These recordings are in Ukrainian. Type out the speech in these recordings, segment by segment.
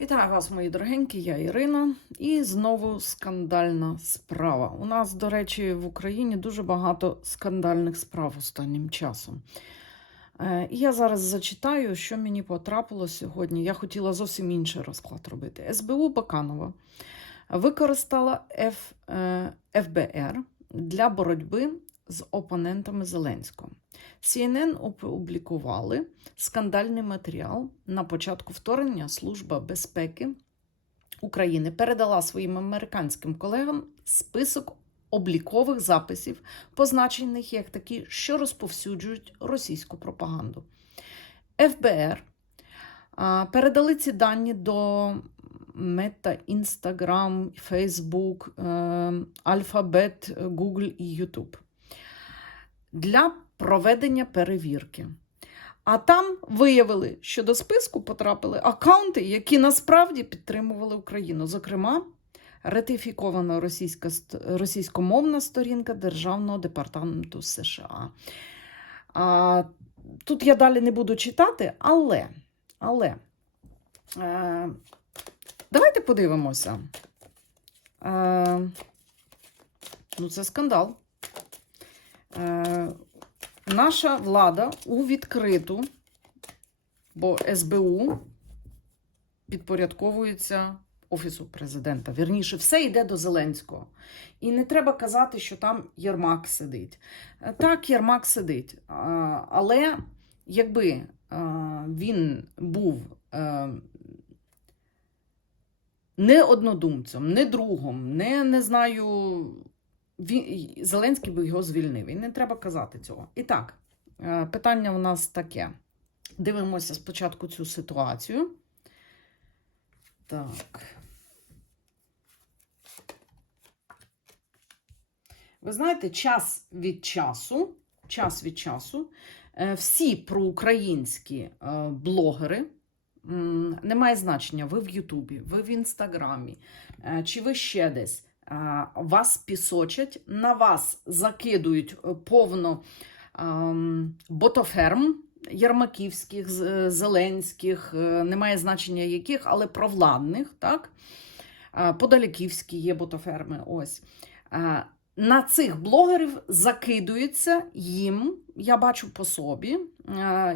Вітаю вас, мої дорогенькі, я Ірина. І знову скандальна справа. У нас, до речі, в Україні дуже багато скандальних справ останнім часом. Е, І я зараз зачитаю, що мені потрапило сьогодні. Я хотіла зовсім інший розклад робити. СБУ Баканова використала Ф, е, ФБР для боротьби з опонентами Зеленського. CNN опублікували скандальний матеріал на початку вторгнення Служба безпеки України передала своїм американським колегам список облікових записів, позначених як такі, що розповсюджують російську пропаганду. ФБР передали ці дані до Мета, Інстаграм, Фейсбук, Альфабет, Google і YouTube для проведення перевірки. А там виявили, що до списку потрапили акаунти, які насправді підтримували Україну. Зокрема, ратифікована російська, російськомовна сторінка Державного департаменту США. А, тут я далі не буду читати, але, але е, давайте подивимося. Е, ну, це скандал. Е, наша влада у відкриту, бо СБУ підпорядковується Офісу президента. Вірніше, все йде до Зеленського. І не треба казати, що там Єрмак сидить. Е, Так, Єрмак сидить. Але якби він був е, не однодумцем, не другом, не, не знаю. Він, Зеленський би його звільнив. І не треба казати цього. І так, е, питання у нас таке. Дивимося спочатку цю ситуацію. Так. Ви знаєте, час від часу, час від часу, е, всі проукраїнські е, блогери, немає значення, ви в Ютубі, ви в Інстаграмі, чи ви ще десь, вас пісочать, на вас закидують е, повно ботоферм Єрмаківських, З- е, Зеленських, е, немає значення яких, але провладних, так? Подаляківські є ботоферми. Ось. На цих блогерів закидується їм, я бачу по собі.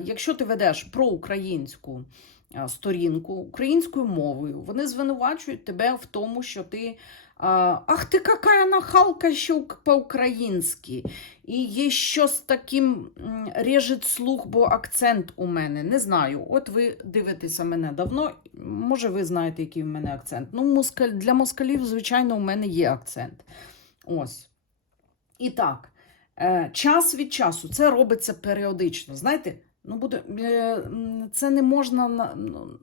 Якщо ти ведеш проукраїнську е, сторінку українською мовою, вони звинувачують тебе в тому, що ти. Ах ти какая нахалка, що к- по-українськи. І є щось таким м, режет слух, бо акцент у мене. Не знаю. От ви дивитеся мене давно. Може, ви знаєте, який в мене акцент. Ну, москаль... для москалів, звичайно, у мене є акцент. Ось. І так, е, час від часу це робиться періодично. Знаєте, ну буде, е, це не можна. ну,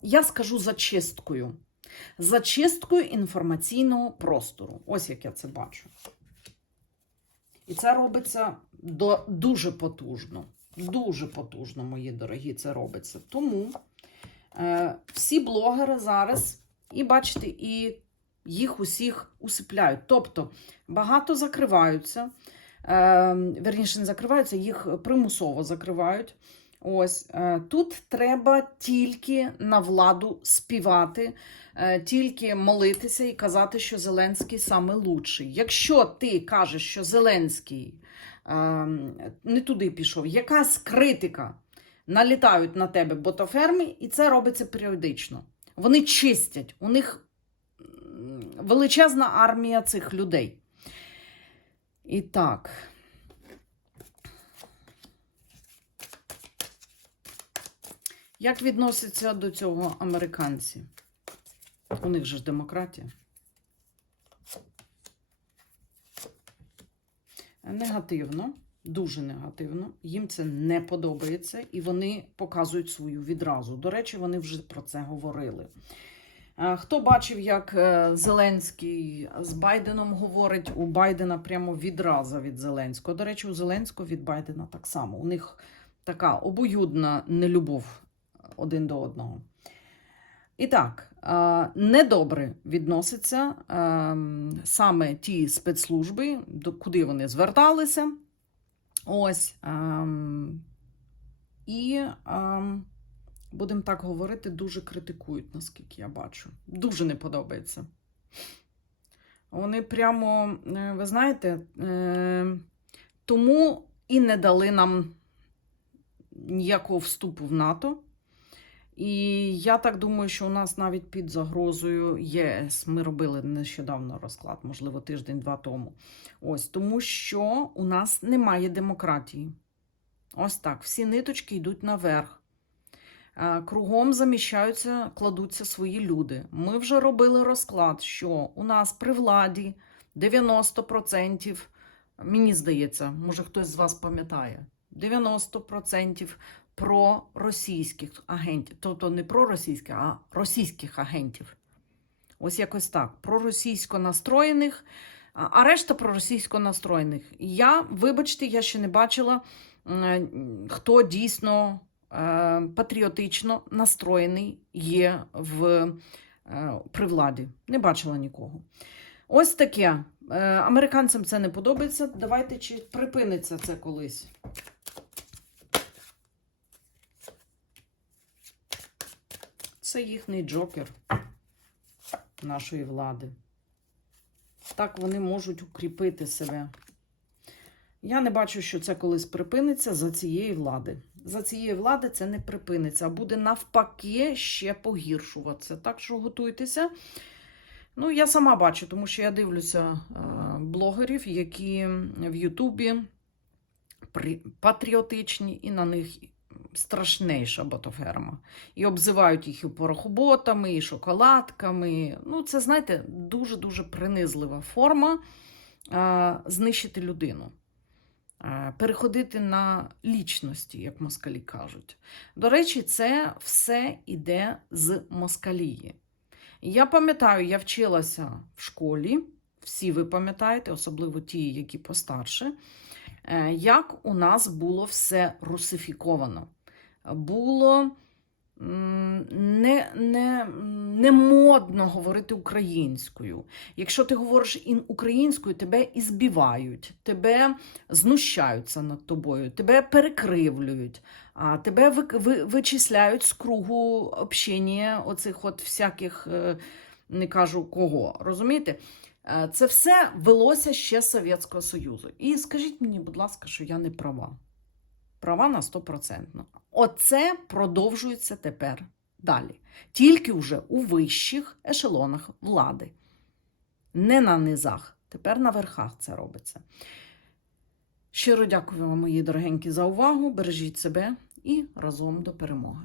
Я скажу за чисткою. За чисткою інформаційного простору. Ось як я це бачу. І це робиться до, дуже потужно. Дуже потужно, мої дорогі, це робиться. Тому е, всі блогери зараз, і бачите, і їх усіх усипляють. Тобто багато закриваються, е, верніше, не закриваються, їх примусово закривають. Ось е, тут треба тільки на владу співати, е, тільки молитися і казати, що Зеленський саме лучший. Якщо ти кажеш, що Зеленський е, не туди пішов, якась критика налітають на тебе ботоферми, і це робиться періодично. Вони чистять, у них величезна армія цих людей. І так. Як відносяться до цього американці? У них же ж демократія. Негативно, дуже негативно. Їм це не подобається, і вони показують свою відразу. До речі, вони вже про це говорили. Хто бачив, як е, Зеленський з Байденом говорить, у Байдена прямо відраза від Зеленського. До речі, у Зеленського від Байдена так само. У них така обоюдна нелюбов один до одного. І так, е, недобре відносяться е, саме ті спецслужби, куди вони зверталися. Ось. ем, І ем, будемо так говорити, дуже критикують, наскільки я бачу. Дуже не подобається. Вони прямо, е, ви знаєте, тому і не дали нам ніякого вступу в НАТО. І я так думаю, що у нас навіть під загрозою ЄС. Ми робили нещодавно розклад, можливо, тиждень-два тому. Ось тому, що у нас немає демократії. Ось так. Всі ниточки йдуть наверх. Е, Кругом заміщаються, кладуться свої люди. Ми вже робили розклад, що у нас при владі 90%, мені здається, може хтось з вас пам'ятає, 90% про російських агентів, тобто не про російських, а російських агентів. Ось якось так. Про російсько настроєних, а решта про російсько настроєних. Я, вибачте, я ще не бачила, хто дійсно е, патріотично настроєний є в, е, при владі. Не бачила нікого. Ось таке. Е, Американцям це не подобається. Давайте чи припиниться це колись. Це їхній джокер нашої влади. Так вони можуть укріпити себе. Я не бачу, що це колись припиниться за цієї влади. За цієї влади це не припиниться, а буде навпаки ще погіршуватися. Так що готуйтеся. Ну, я сама бачу, тому що я дивлюся е, блогерів, які в Ютубі патріотичні, і на них страшніша ботоферма. І обзивають їх і порохоботами, і шоколадками. Ну, це, знаєте, дуже-дуже принизлива форма е, знищити людину. Переходити на лічності, як москалі кажуть. До речі, це все йде з москалії. Я пам'ятаю, я вчилася в школі, всі ви пам'ятаєте, особливо ті, які постарше, е, як у нас було все русифіковано. Було не, не, не модно говорити українською. Якщо ти говориш українською, тебе і збивають, тебе знущаються над тобою, тебе перекривлюють, а тебе ви, ви, вичисляють з кругу общення оцих от всяких, е, не кажу кого. Розумієте? Е, Це все велося ще з Совєтського Союзу. І скажіть мені, будь ласка, що я не права. Права на 100%. Оце продовжується тепер далі. Тільки вже у вищих ешелонах влади. Не на низах. Тепер на верхах це робиться. Щиро дякую вам, мої дорогенькі, за увагу. Бережіть себе і разом до перемоги.